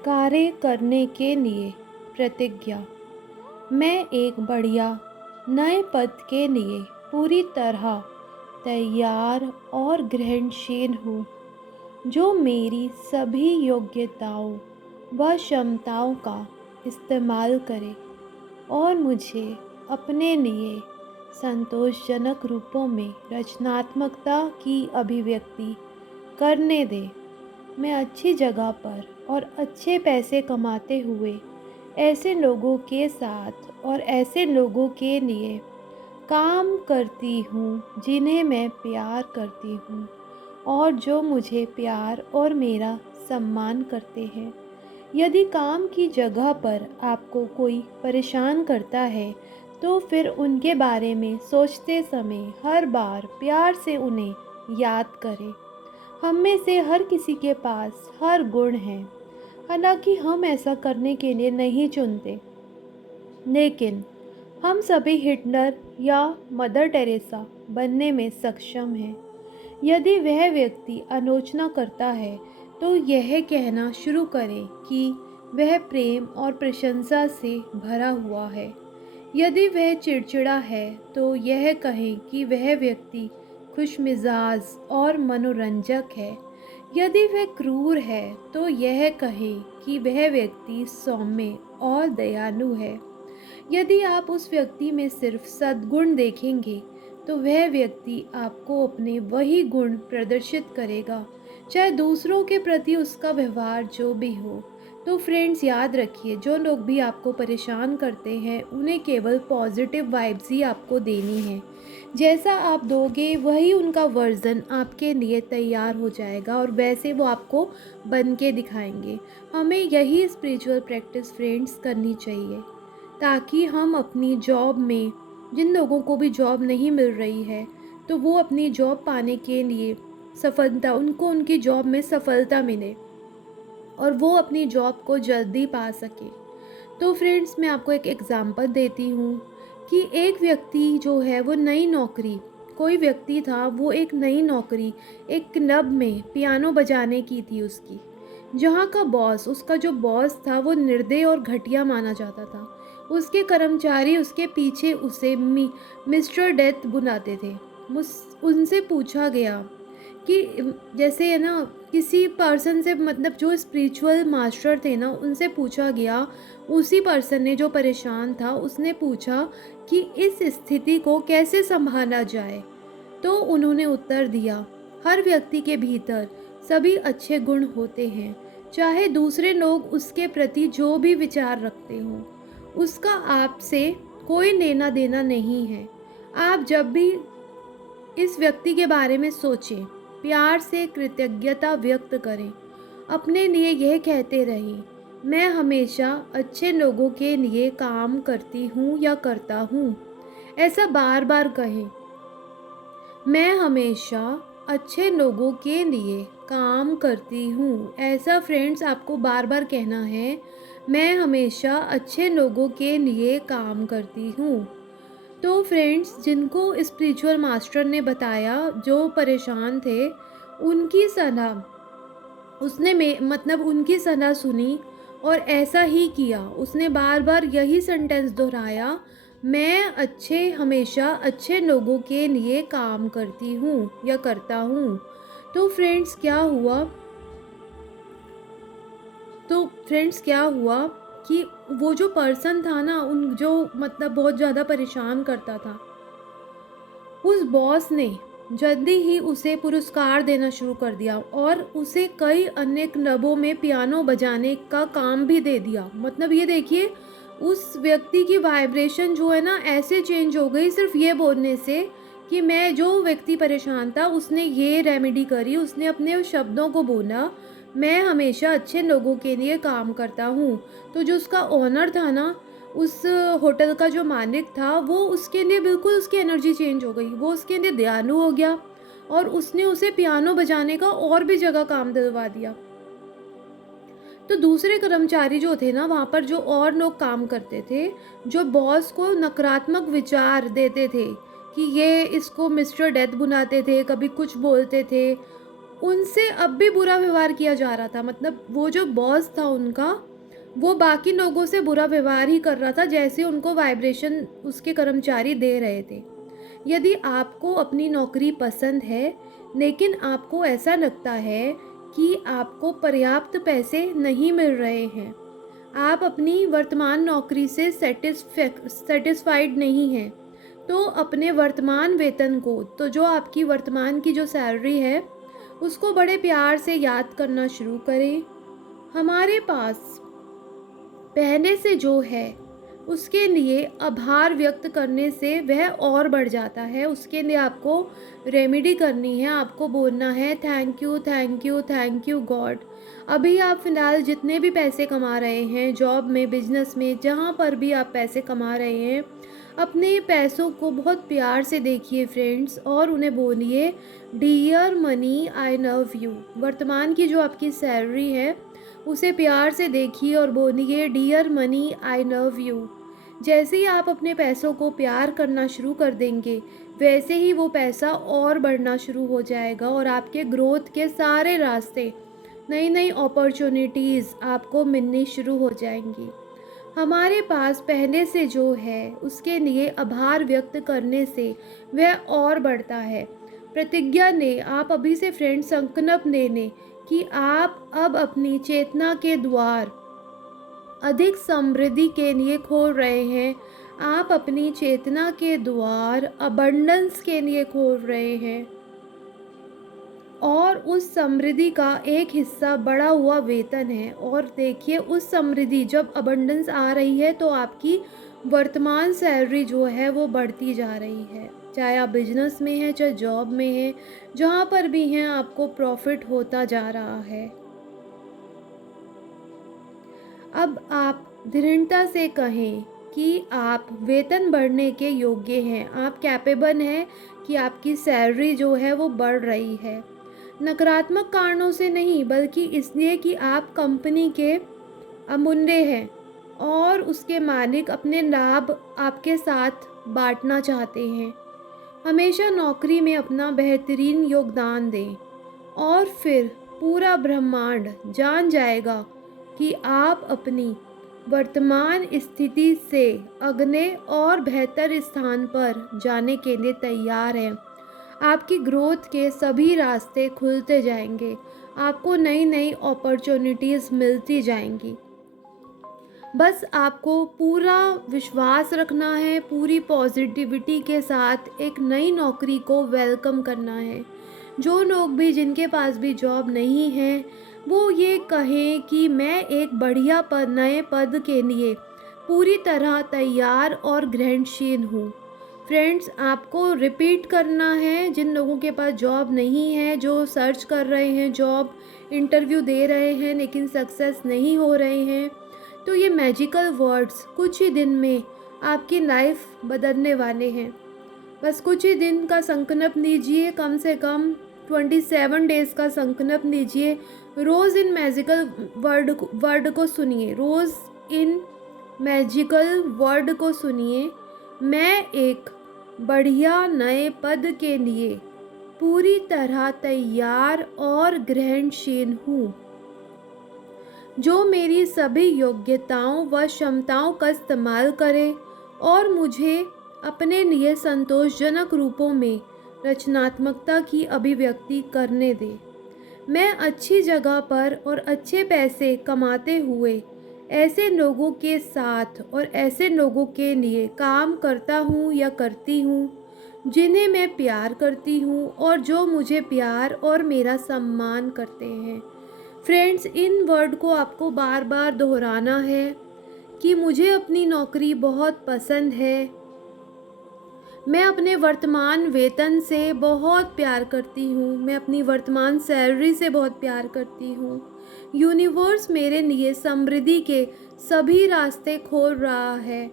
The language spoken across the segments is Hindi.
कार्य करने के लिए प्रतिज्ञा। मैं एक बढ़िया नए पद के लिए पूरी तरह तैयार और ग्रहणशील हूँ, जो मेरी सभी योग्यताओं व क्षमताओं का इस्तेमाल करे और मुझे अपने लिए संतोषजनक रूपों में रचनात्मकता की अभिव्यक्ति करने दे। मैं अच्छी जगह पर और अच्छे पैसे कमाते हुए ऐसे लोगों के साथ और ऐसे लोगों के लिए काम करती हूँ जिन्हें मैं प्यार करती हूँ और जो मुझे प्यार और मेरा सम्मान करते हैं। यदि काम की जगह पर आपको कोई परेशान करता है तो फिर उनके बारे में सोचते समय हर बार प्यार से उन्हें याद करें। हम में से हर किसी के पास हर गुण है, हालांकि हम ऐसा करने के लिए नहीं चुनते, लेकिन हम सभी हिटलर या मदर टेरेसा बनने में सक्षम हैं। यदि वह व्यक्ति आलोचना करता है तो यह कहना शुरू करें कि वह प्रेम और प्रशंसा से भरा हुआ है। यदि वह चिड़चिड़ा है तो यह कहें कि वह व्यक्ति खुशमिजाज और मनोरंजक है। यदि वह क्रूर है तो यह कहें कि वह व्यक्ति सौम्य और दयालु है। यदि आप उस व्यक्ति में सिर्फ सद्गुण देखेंगे तो वह व्यक्ति आपको अपने वही गुण प्रदर्शित करेगा, चाहे दूसरों के प्रति उसका व्यवहार जो भी हो। तो फ्रेंड्स, याद रखिए, जो लोग भी आपको परेशान करते हैं उन्हें केवल पॉजिटिव वाइब्स ही आपको देनी है। जैसा आप दोगे वही उनका वर्जन आपके लिए तैयार हो जाएगा और वैसे वो आपको बन के दिखाएंगे। हमें यही स्पिरिचुअल प्रैक्टिस फ्रेंड्स करनी चाहिए, ताकि हम अपनी जॉब में, जिन लोगों को भी जॉब नहीं मिल रही है, तो वो अपनी जॉब पाने के लिए सफलता, उनको उनकी जॉब में सफलता मिले और वो अपनी जॉब को जल्दी पा सके। तो फ्रेंड्स, मैं आपको एक एग्ज़ाम्पल देती हूँ कि एक व्यक्ति जो है वो नई नौकरी, कोई व्यक्ति था, वो एक नई नौकरी एक क्लब में पियानो बजाने की थी उसकी, जहाँ का बॉस, उसका जो बॉस था वो निर्दयी और घटिया माना जाता था। उसके कर्मचारी उसके पीछे उसे मिस्टर डेथ बुलाते थे। उनसे पूछा गया कि जैसे है ना, किसी पर्सन से, मतलब जो स्पिरिचुअल मास्टर थे ना, उनसे पूछा गया, उसी पर्सन ने, जो परेशान था, उसने पूछा कि इस स्थिति को कैसे संभाला जाए। तो उन्होंने उत्तर दिया, हर व्यक्ति के भीतर सभी अच्छे गुण होते हैं, चाहे दूसरे लोग उसके प्रति जो भी विचार रखते हों, उसका आपसे कोई लेना देना नहीं है। आप जब भी इस व्यक्ति के बारे में सोचें, प्यार से कृतज्ञता व्यक्त करें, अपने लिए यह कहते रहें, मैं हमेशा अच्छे लोगों के लिए काम करती हूँ या करता हूँ। ऐसा बार बार कहें, मैं हमेशा अच्छे लोगों के लिए काम करती हूँ। ऐसा फ्रेंड्स आपको बार बार कहना है, मैं हमेशा अच्छे लोगों के लिए काम करती हूँ। तो फ्रेंड्स, जिनको स्पिरिचुअल मास्टर ने बताया, जो परेशान थे, उनकी सलाह उसने मतलब उनकी सलाह सुनी और ऐसा ही किया। उसने बार बार यही सेंटेंस दोहराया, मैं हमेशा अच्छे लोगों के लिए काम करती हूँ या करता हूँ। तो फ्रेंड्स क्या हुआ कि वो जो पर्सन था ना, उन जो मतलब बहुत ज़्यादा परेशान करता था, उस बॉस ने जल्दी ही उसे पुरस्कार देना शुरू कर दिया और उसे कई अन्य क्लबों में पियानो बजाने का काम भी दे दिया। मतलब ये देखिए, उस व्यक्ति की वाइब्रेशन जो है ना, ऐसे चेंज हो गई सिर्फ ये बोलने से कि मैं, जो व्यक्ति परेशान था, उसने ये रेमेडी करी, उसने अपने शब्दों को बोला, मैं हमेशा अच्छे लोगों के लिए काम करता हूँ। तो जो उसका ओनर था ना, उस होटल का जो मालिक था, वो उसके लिए बिल्कुल, उसकी एनर्जी चेंज हो गई, वो उसके लिए दयालु हो गया और उसने उसे पियानो बजाने का और भी जगह काम दिलवा दिया। तो दूसरे कर्मचारी जो थे ना, वहाँ पर जो और लोग काम करते थे, जो बॉस को नकारात्मक विचार देते थे कि ये इसको मिस्टर डेथ बुलाते थे, कभी कुछ बोलते थे, उनसे अब भी बुरा व्यवहार किया जा रहा था। मतलब वो जो बॉस था उनका, वो बाकी लोगों से बुरा व्यवहार ही कर रहा था जैसे उनको वाइब्रेशन उसके कर्मचारी दे रहे थे। यदि आपको अपनी नौकरी पसंद है, लेकिन आपको ऐसा लगता है कि आपको पर्याप्त पैसे नहीं मिल रहे हैं, आप अपनी वर्तमान नौकरी से सेटिस्फाइड नहीं हैं, तो अपने वर्तमान वेतन को, तो जो आपकी वर्तमान की जो सैलरी है, उसको बड़े प्यार से याद करना शुरू करें। हमारे पास पहले से जो है उसके लिए आभार व्यक्त करने से वह और बढ़ जाता है। उसके लिए आपको रेमेडी करनी है, आपको बोलना है thank you thank you thank you God. अभी आप फ़िलहाल जितने भी पैसे कमा रहे हैं, जॉब में, बिजनेस में, जहाँ पर भी आप पैसे कमा रहे हैं, अपने पैसों को बहुत प्यार से देखिए फ्रेंड्स, और उन्हें बोलिए dear money I love you. वर्तमान की जो आपकी सैलरी है उसे प्यार से देखिए और बोलिए dear money I love you. जैसे ही आप अपने पैसों को प्यार करना शुरू कर देंगे, वैसे ही वो पैसा और बढ़ना शुरू हो जाएगा और आपके ग्रोथ के सारे रास्ते, नई नई अपॉर्चुनिटीज़ आपको मिलनी शुरू हो जाएंगी। हमारे पास पहले से जो है उसके लिए आभार व्यक्त करने से वह और बढ़ता है। प्रतिज्ञा लें, आप अभी से फ्रेंड संकल्प ले लें कि आप अब अपनी चेतना के द्वार अधिक समृद्धि के लिए खोल रहे हैं। आप अपनी चेतना के द्वार अबंडेंस के लिए खोल रहे हैं, और उस समृद्धि का एक हिस्सा बढ़ा हुआ वेतन है। और देखिए, उस समृद्धि जब अबंडेंस आ रही है तो आपकी वर्तमान सैलरी जो है वो बढ़ती जा रही है। चाहे आप बिजनेस में हैं, चाहे जॉब में हैं, जहाँ पर भी हैं आपको प्रॉफिट होता जा रहा है। अब आप दृढ़ता से कहें कि आप वेतन बढ़ने के योग्य हैं, आप कैपेबल हैं कि आपकी सैलरी जो है वो बढ़ रही है। नकारात्मक कारणों से नहीं, बल्कि इसलिए कि आप कंपनी के अमूल्य हैं और उसके मालिक अपने लाभ आपके साथ बांटना चाहते हैं। हमेशा नौकरी में अपना बेहतरीन योगदान दें, और फिर पूरा ब्रह्मांड जान जाएगा कि आप अपनी वर्तमान स्थिति से अगले और बेहतर स्थान पर जाने के लिए तैयार हैं। आपकी ग्रोथ के सभी रास्ते खुलते जाएंगे, आपको नई नई अपॉर्चुनिटीज़ मिलती जाएंगी। बस आपको पूरा विश्वास रखना है, पूरी पॉजिटिविटी के साथ एक नई नौकरी को वेलकम करना है। जो लोग भी, जिनके पास भी जॉब नहीं है, वो ये कहें कि मैं एक बढ़िया पद, नए पद के लिए पूरी तरह तैयार और ग्रहणशील हूँ। फ्रेंड्स, आपको रिपीट करना है, जिन लोगों के पास जॉब नहीं है, जो सर्च कर रहे हैं, जॉब इंटरव्यू दे रहे हैं लेकिन सक्सेस नहीं हो रहे हैं, तो ये मैजिकल वर्ड्स कुछ ही दिन में आपकी लाइफ बदलने वाले हैं। बस कुछ ही दिन का संकल्प लीजिए, कम से कम 27 डेज़ का संकल्प लीजिए। रोज़ इन मैजिकल वर्ड को सुनिए, रोज़ इन मैजिकल वर्ड को सुनिए। मैं एक बढ़िया नए पद के लिए पूरी तरह तैयार और ग्रहणशील हूँ, जो मेरी सभी योग्यताओं व क्षमताओं का इस्तेमाल करे और मुझे अपने लिए संतोषजनक रूपों में रचनात्मकता की अभिव्यक्ति करने दे। मैं अच्छी जगह पर और अच्छे पैसे कमाते हुए ऐसे लोगों के साथ और ऐसे लोगों के लिए काम करता हूँ या करती हूँ जिन्हें मैं प्यार करती हूँ और जो मुझे प्यार और मेरा सम्मान करते हैं। फ्रेंड्स, इन वर्ड को आपको बार बार दोहराना है कि मुझे अपनी नौकरी बहुत पसंद है, मैं अपने वर्तमान वेतन से बहुत प्यार करती हूँ, मैं अपनी वर्तमान सैलरी से बहुत प्यार करती हूँ। यूनिवर्स मेरे लिए समृद्धि के सभी रास्ते खोल रहा है,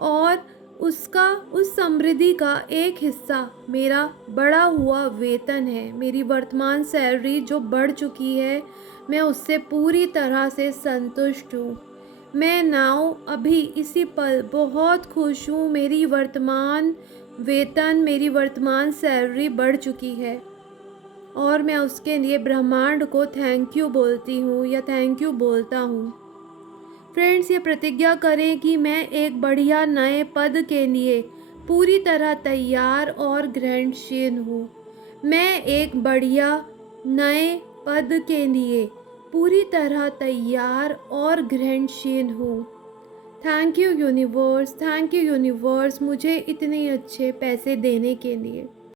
और उस समृद्धि का एक हिस्सा मेरा बढ़ा हुआ वेतन है। मेरी वर्तमान सैलरी जो बढ़ चुकी है, मैं उससे पूरी तरह से संतुष्ट हूँ। मैं नाउ अभी इसी पल बहुत खुश हूँ। मेरी वर्तमान वेतन, मेरी वर्तमान सैलरी बढ़ चुकी है और मैं उसके लिए ब्रह्मांड को थैंक यू बोलती हूँ या थैंक यू बोलता हूँ। फ्रेंड्स, ये प्रतिज्ञा करें कि मैं एक बढ़िया नए पद के लिए पूरी तरह तैयार और ग्रहणशील हूँ। मैं एक बढ़िया नए पद के लिए पूरी तरह तैयार और ग्रहणशील हूँ। थैंक यू यूनिवर्स, मुझे इतने अच्छे पैसे देने के लिए।